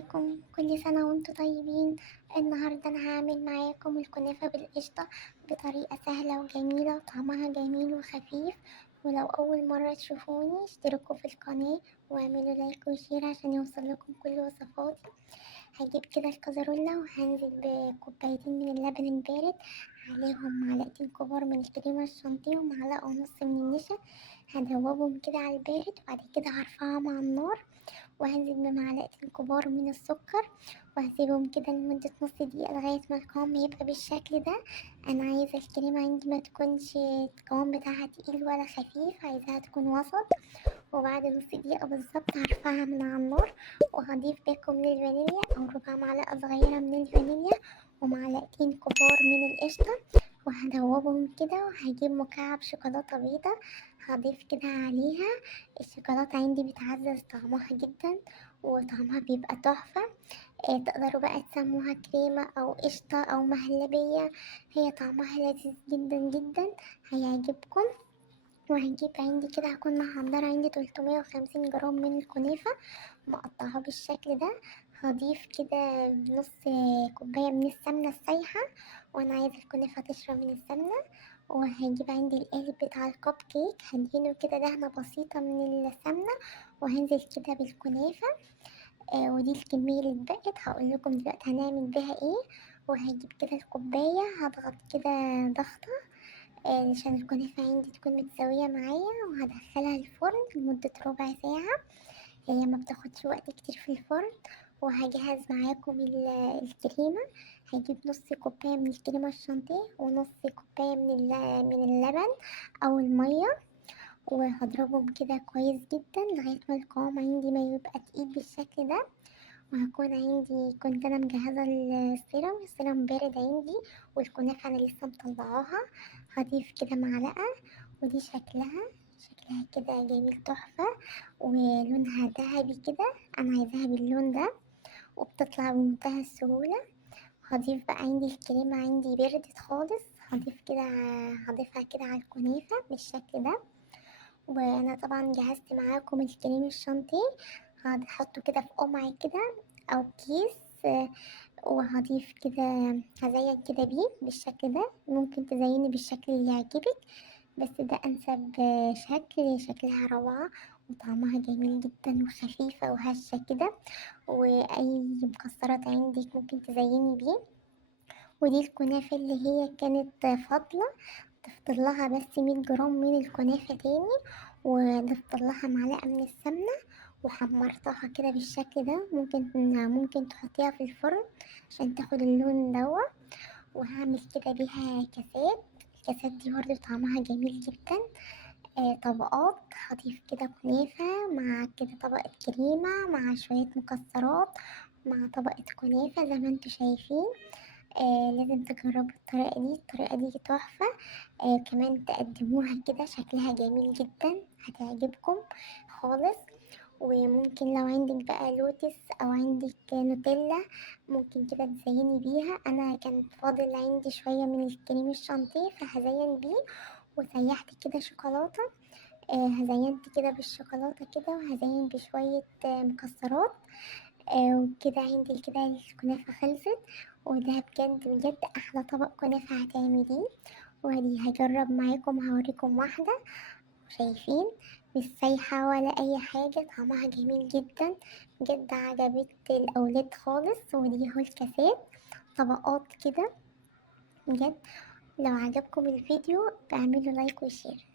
ازيكم؟ كل سنة وانتم طيبين. النهاردة انا هعمل معاكم الكنافة بالقشطة بطريقة سهلة وجميلة وطعمها جميل وخفيف. ولو اول مرة تشوفوني اشتركوا في القناة واعملوا لايك وشير عشان يوصل لكم كل وصفاتي. هجيب كده الكزرولة وهنزل بكوبايتين من اللبن البارد، عليهم معلقتين كبار من الكريمة الشانتيه ومعلقة ونص من النشا. هدوبهم كده على البارد وبعد كده هرفعهم على النار، وهنزل بمعلقتين كبار من السكر وهسيبهم كده لمدة نص دقيقة لغاية ما القوام يبقى بالشكل ده. أنا عايزة الكريمة عندي ما تكونش القوام بتاعها تقيل ولا خفيف، عايزاها تكون وسط. وبعد نص دقيقة بالظبط هرفعها من على النار وهضيف باكو من الفانيليا أو ربع معلقة صغيرة من الفانيليا ومعلقتين كبار من القشطة، وهدوبهم كده وهجيب مكعب شوكولاتة بيضة هضيف كده عليها. الشوكولاتة عندي بتعزز طعمها جدا وطعمها بيبقى تحفة. تقدروا بقى تسموها كريمة أو قشطة أو مهلبية، هي طعمها لذيذ جدا جدا، هيعجبكم. وهجيب عندي كده هكون محضرة عندي 350 جرام من الكنافة مقطعها بالشكل ده. هضيف كده نص كوباية من السمنة السايحة، وانا عايزة الكنافة تشرب من السمنة. وهجيب عندي القالب بتاع الكب كيك هدهنه كده دهنة بسيطة من السمنة، وهنزل كده بالكنافة. ودي الكمية اللي اتبقت هقول لكم دلوقتي هنعمل بيها ايه. وهجيب كده الكوباية هضغط كده ضغطة عشان الكنافة عندي تكون متساوية معايا، وهدخلها الفرن لمدة ربع ساعة، هي ما بتاخدش وقت كتير في الفرن. وهجهز معاكم الكريمة. هجيب نص كوباية من الكريمة الشانتيه ونص كوباية من اللبن أو المية، وهضربهم كده كويس جدا لغاية ما القوام عندي ما يبقى تقيل بالشكل ده. وهكون عندي كنت انا مجهزة السيرم بارد عندي، والكنافة انا لسه مطلعاها. هضيف كده معلقة، ودي شكلها كده جميل تحفة ولونها ذهبي كده، انا عايزاها باللون ده وبتطلع بمنتهى السهولة. هضيف بقى عندي الكريمة عندي بردت خالص، هضيفها كده على الكنافة بالشكل ده. وانا طبعا جهزت معاكم الكريم الشانتيه، هحطه كده في قمع كده او كيس. وهضيف كده هزين كده بيه بالشكل ده، ممكن تزيني بالشكل اللي يعجبك، بس ده انسب شكلها روعة وطعمها جميل جدا وخفيفة وهشة كده. واي مكسرات عندك ممكن تزيني بيه. ودي الكنافة اللي هي كانت فاضلة، ضفت لها بس 100 جرام من الكنافة تاني، وضفت لها معلقة من السمنة وحمرتها كده بالشكل ده. ممكن تحطيها في الفرن عشان تاخد اللون دوا. وهعمل كده بيها الكاسات دي برضه طعمها جميل جدا. طبقات هضيف كده كنافة مع كده طبقة كريمة مع شوية مكسرات مع طبقة كنافة زي ما انتوا شايفين. لازم تجربوا الطريقة دي تحفة. كمان تقدموها كده شكلها جميل جدا، هتعجبكم خالص. وممكن لو عندك بقى لوتس او عندك نوتيلا ممكن كده تزيني بيها. انا كان فاضل عندي شوية من الكريم الشانتيه فهزين بيه، وسيحت كده شوكولاتة. هزينت كده بالشوكولاتة كده وهزين بشوية مكسرات. وكده عندي كده الكنافة خلصت، وده بجد بجد أحلى طبق كنافة هتعمليه. وادي هجرب معاكم هوريكم واحدة. شايفين مش سايحة ولا أي حاجة، طعمها جميل جدا بجد، عجبت الأولاد خالص. ودي هو الكاسات طبقات كده بجد. لو عجبكم الفيديو اعملوا لايك وشير.